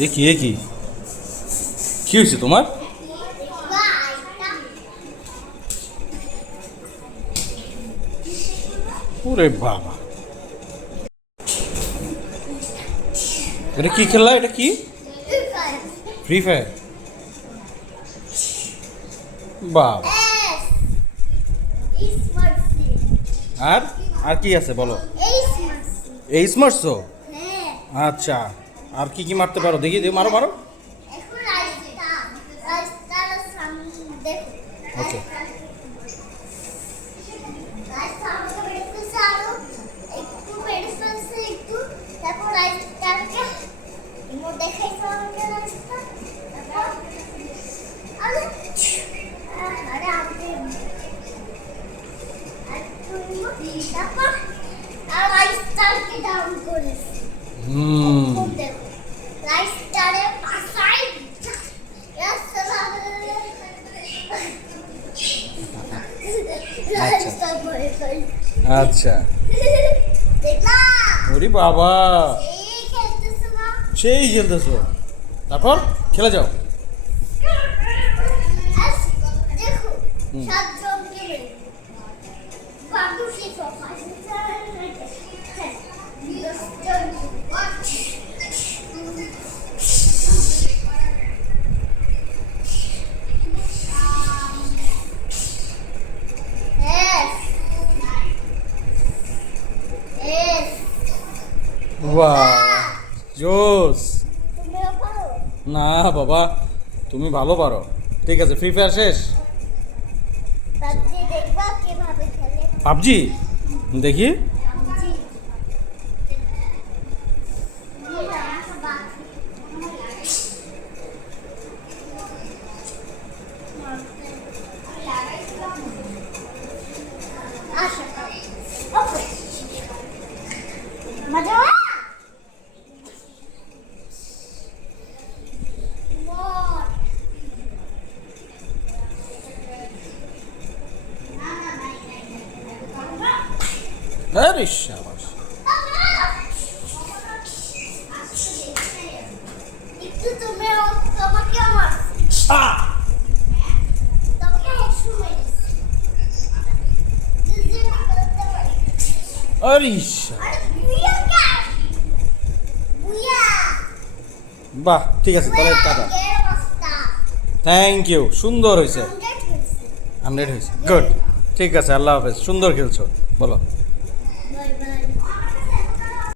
এ কি কি হয়েছে তোমার? ওরে বাবা, এটা কি খেলা? এটা কি? Free fire? বাবা, আর আর কি আছে বলো? এই মারছো? আচ্ছা, আর কি কি মারতে পারো দেখি, মারো মারো। ওকে, আচ্ছা। ওরে বাবা, সেই খেলতেছো, তারপর খেলে যাও। বাহ, জোস। না বাবা, তুমি ভালো পারো। ঠিক আছে, ফ্রি ফায়ার শেষ। পাবজি দেখি। আরে শাবাশ, আরে বাহ, ঠিক আছে তাহলে টাটা। থ্যাংক ইউ, সুন্দর হয়েছে। 100 হয়েছে, গুড। ঠিক আছে, আল্লাহ হাফেজ। সুন্দর খেলছো, বলো।